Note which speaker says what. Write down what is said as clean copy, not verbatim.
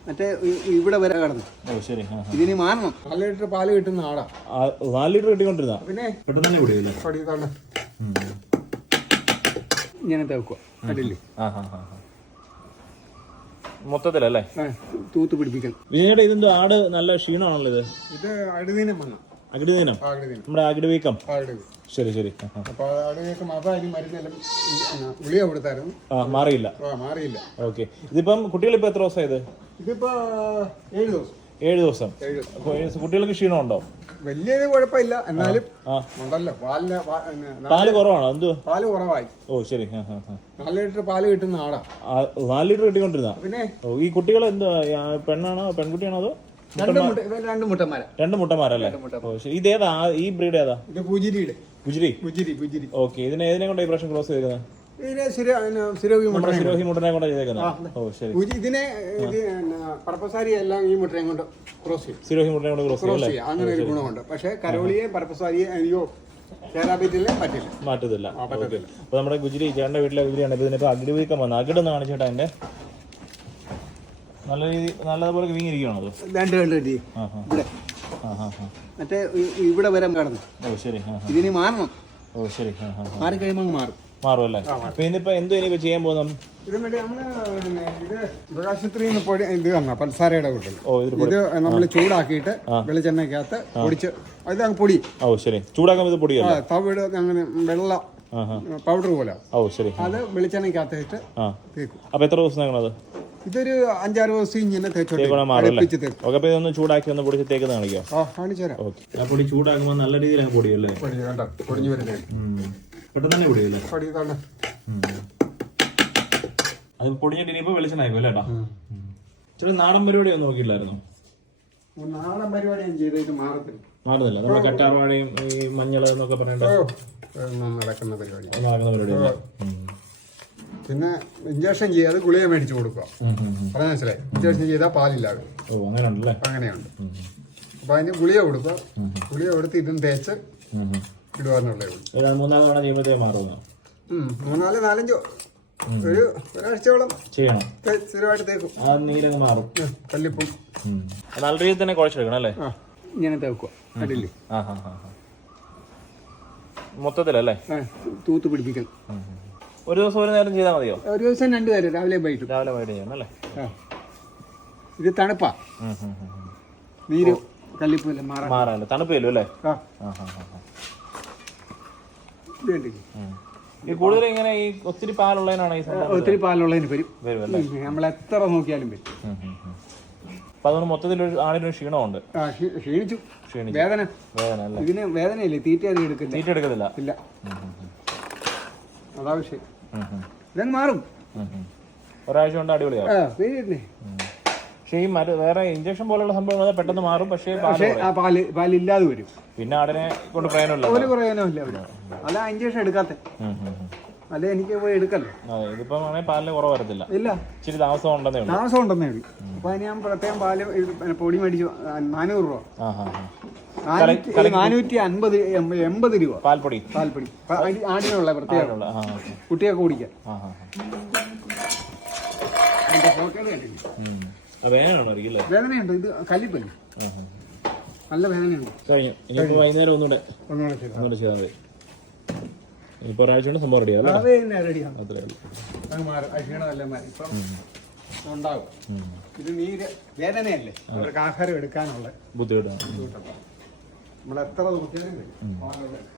Speaker 1: മറ്റേ ഇവിടെ വരെ കടന്നു.
Speaker 2: ഓ ശരി.
Speaker 1: ഇതിന് മാറണം. 4 ലിറ്റർ പാല് കിട്ടുന്ന ആടാ.
Speaker 2: 4 ലിറ്റർ കിട്ടിക്കൊണ്ടിരുന്ന
Speaker 1: പിന്നെ
Speaker 2: പെട്ടെന്ന് തന്നെ കുടിക്കില്ലേ?
Speaker 1: ഇങ്ങനത്തെ വെക്കുക അടില്ലേ
Speaker 2: മൊത്തത്തിലല്ലേ
Speaker 1: തൂത്ത് പിടിപ്പിക്കണം.
Speaker 2: വീട് ഇതിന്റെ ആട് നല്ല ക്ഷീണമാണല്ലോ ഇത്.
Speaker 1: ഇത് അടിദീനം വന്ന
Speaker 2: അകിടിദീനം, നമ്മുടെ അകിട് വീക്കം. ശരി ശരി.
Speaker 1: അപ്പൊ അടിവീക്കം അതായാലും മരുന്നെല്ലാം ഗുളിക കൊടുത്തായിരുന്നു.
Speaker 2: മാറിയില്ല.
Speaker 1: മാറിയില്ല.
Speaker 2: ഓക്കെ. ഇതിപ്പം കുട്ടികളിപ്പോ എത്ര ദിവസം?
Speaker 1: ഇതിപ്പോ 7 ദിവസം.
Speaker 2: 7 ദിവസം. കുട്ടികൾക്ക് ക്ഷീണമുണ്ടോ?
Speaker 1: വലിയൊരു കുഴപ്പമില്ല, എന്നാലും ഉണ്ടല്ലോ
Speaker 2: പാല് കുറവാണോ? എന്തോ
Speaker 1: പാല് കുറവായി.
Speaker 2: ഓ ശരി.
Speaker 1: 4 ലിറ്റർ പാല് കിട്ടുന്ന ആടാ.
Speaker 2: 4 ലിറ്റർ കിട്ടിക്കൊണ്ടിരുന്ന.
Speaker 1: പിന്നെ
Speaker 2: ഈ കുട്ടികൾ എന്തോ പെണ്ണാണോ പെൺകുട്ടിയാണോ അതോ?
Speaker 1: 2 മുട്ടന്മാരാ.
Speaker 2: 2 മുട്ടന്മാരല്ലേ? ഇതേതാ ഈ ബ്രീഡ് ഏതാ?
Speaker 1: ഇത് പുജിരിയുടെ.
Speaker 2: പുജിരി. ഓക്കെ. ഇതിനെ കൊണ്ട് ഈ പ്രാവശ്യം ക്രോസ് ചെയ്തത്?
Speaker 1: സിരോഹി
Speaker 2: മുട്ടനെ കൊണ്ട് ചെയ്തേക്കുന്നത്. ഓ ശരി.
Speaker 1: ഇതിനെ പർപ്പസാരി എല്ലാം ഈ മുട്ടനെ കൊണ്ട് ക്രോസ് ചെയ്യും.
Speaker 2: സിരോഹി മുട്ടനെ കൊണ്ട് ക്രോസ് ചെയ്യും.
Speaker 1: അങ്ങനെ ഒരു ഗുണമുണ്ട്. പക്ഷെ കരോളിയെ പർപ്പസാരിയെ
Speaker 2: മാറ്റത്തില്ല. അപ്പൊ നമ്മുടെ ഗുജിരി ചേട്ടന്റെ വീട്ടിലെ ഗുജിരിയാണ്. ഇപ്പൊ ഇതിനിപ്പോ അകിട് വീക്കം വന്നു. അകിടൊന്ന് കാണിച്ചേട്ടാ. എന്റെ നല്ല രീതി നല്ലതുപോലെ വീങ്ങിയിരിക്കുകയാണോ അത്?
Speaker 1: മറ്റേ ഇവിടെ വരെ കടന്നു.
Speaker 2: ഓ ശരി.
Speaker 1: ഇതിന് മാറണം.
Speaker 2: ഓ ശരി.
Speaker 1: മാറി കഴിയുമ്പോൾ മാറും
Speaker 2: അല്ലേ? അപ്പൊ ഇന്നിപ്പോ എന്തോ ഇനിയിപ്പോ ചെയ്യാൻ പോകുന്നു?
Speaker 1: ഇത് മൃഗാശുപത്രി ഇത് വന്ന പഞ്ചസാരയുടെ കൂട്ടൽ. ഇത് നമ്മൾ ചൂടാക്കിയിട്ട് വെളിച്ചെണ്ണയ്ക്കകത്ത് പൊടിച്ച് അത് അങ്ങ് പൊടി.
Speaker 2: ഓ ശരി. ചൂടാക്കുമ്പോൾ ഇത് പൊടിയല്ലേ?
Speaker 1: തവിട് അങ്ങനെ വെള്ള പൗഡർ പോലെ.
Speaker 2: ഓ ശരി.
Speaker 1: അത് വെളിച്ചെണ്ണയ്ക്കകത്ത് വെച്ചിട്ട് തേക്കും.
Speaker 2: അപ്പൊ എത്ര ദിവസം നിങ്ങളത്?
Speaker 1: ഇതൊരു 5-6 ദിവസം ഇങ്ങനെ
Speaker 2: ഇതൊന്ന് ചൂടാക്കി ഒന്ന് പൊടിച്ച് തേക്കുന്ന കാണിക്കാം. ആ പൊടി ചൂടാക്കുമ്പോൾ നല്ല രീതിയിൽ അങ്ങ് പൊടിയല്ലേ?
Speaker 1: പൊടിഞ്ഞു വരുന്നേ
Speaker 2: പെട്ടെന്ന് തന്നെ പൊടിയല്ലേ? അത് പൊടിഞ്ഞിട്ട് ഇനിയിപ്പോ വെളിച്ചെണ്ണായിപ്പോ അല്ലേട്ടാ? ചില നാടൻ പരിപാടി ഒന്നും നോക്കിയില്ലായിരുന്നു?
Speaker 1: നാടൻ പരിപാടി
Speaker 2: മാറുന്നില്ല. നമ്മുടെ കറ്റാർവാഴയും ഈ മഞ്ഞൾ എന്നൊക്കെ പറയണ്ട
Speaker 1: നടക്കുന്ന പരിപാടി. പിന്നെ ഇഞ്ചക്ഷൻ ചെയ്യാതെ ഗുളിക മേടിച്ചു കൊടുക്കുക. പറഞ്ഞ മനസ്സിലായി? ഇഞ്ചക്ഷൻ ചെയ്താൽ പാലില്ലാതെ. അങ്ങനെയുണ്ട്. അപ്പൊ അതിന് ഗുളിക കൊടുക്കുക. ഗുളിക കൊടുത്ത് ഇതും തേച്ച് ഇടുവാന്നുള്ളേ ഉള്ളൂ.
Speaker 2: 3-4 തവണ ചെയ്യുമ്പോഴത്തേ മാറുന്നു.
Speaker 1: 3-4-5 ഒരാഴ്ചയോളം ചെയ്യണം. സ്ഥിരമായിട്ട് തേക്കും.
Speaker 2: നീരങ്ങ് മാറും.
Speaker 1: കല്ലിപ്പും
Speaker 2: നല്ല രീതിയിൽ തന്നെ കുഴച്ചെടുക്കണം അല്ലേ?
Speaker 1: ഇങ്ങനത്തെ വെക്കുക അടില്ലേ
Speaker 2: മൊത്തത്തിലല്ലേ?
Speaker 1: തൂത്ത് പിടിപ്പിക്കണം.
Speaker 2: ഒരു ദിവസം ഒരു നേരം ചെയ്താൽ മതിയോ?
Speaker 1: ഒരു ദിവസം 2 നേരം, രാവിലെ വൈകിട്ട്
Speaker 2: ചെയ്യണം അല്ലേ?
Speaker 1: ഇത് തണുപ്പാ. നീര് കല്ലിപ്പൂല്ല
Speaker 2: മാറാല്ലേ? തണുപ്പില്ലല്ലോ അല്ലേ? ഈ കൂടുതൽ ഇങ്ങനെ ഈ ഒത്തിരി പാലുള്ളതിനാണ് ഈ സംഭവം?
Speaker 1: ഒത്തിരി പാലുള്ളതിന് വരും. നമ്മൾ എത്ര നോക്കിയാലും വരും.
Speaker 2: അപ്പൊ അതുകൊണ്ട് മൊത്തത്തിൽ ആടിനൊരു ക്ഷീണമുണ്ട്.
Speaker 1: ക്ഷീണിച്ചു. വേദന
Speaker 2: അല്ലേ?
Speaker 1: ഇതിന് വേദനയില്ലേ? തീറ്റ എടുക്കുന്നില്ല. ഇല്ല. അതാ വിഷയം. ഇതങ്ങ് മാറും.
Speaker 2: ഒരാഴ്ച കൊണ്ട് അടിപൊളിയാവും. പക്ഷേ ഈ വേറെ ഇഞ്ചക്ഷൻ പോലുള്ള സംഭവങ്ങൾ പെട്ടെന്ന് മാറും. പക്ഷേ
Speaker 1: പാലില്ലാതെ വരും.
Speaker 2: പിന്നെ ആടിനെ കൊണ്ട് പ്രയോജനമില്ല.
Speaker 1: ഒരു പ്രയോജനമില്ല. അല്ല ഇഞ്ചക്ഷൻ എടുക്കാത്ത. അല്ലെ എനിക്ക് പോയി എടുക്കല്ലോ.
Speaker 2: ഇതിപ്പോ പാലിന് കുറവ് വരത്തില്ല.
Speaker 1: ഇല്ല,
Speaker 2: ഇച്ചിരി താമസം ഉണ്ടെന്നേ ഉള്ളൂ.
Speaker 1: അപ്പൊ ഞാൻ പ്രത്യേകം പാല് പൊടി മേടിച്ചു 400 രൂപ. 480 രൂപ പാൽപ്പൊടി. ആടിനുള്ള പ്രത്യേകം കുട്ടിയൊക്കെ കുടിക്കാൻ. വേദനയുണ്ട്. ഇത് കല്ലിപ്പല്ലേ? നല്ല വേദനയുണ്ട്.
Speaker 2: കഴിഞ്ഞു. ഇനിയിപ്പോ വൈകുന്നേരം ഒന്നുകൂടെ ചെയ്താൽ മതി. ഇപ്പൊ ഒരാഴ്ച കൊണ്ട് സംഭവം റെഡിയാണ്.
Speaker 1: ഉണ്ടാവും. ഇത് നീര് വേദനയല്ലേ? അവർക്ക് ആഹാരം എടുക്കാനുള്ള ബുദ്ധിമുട്ടാണ്. നമ്മൾ എത്ര നോക്കിയാലും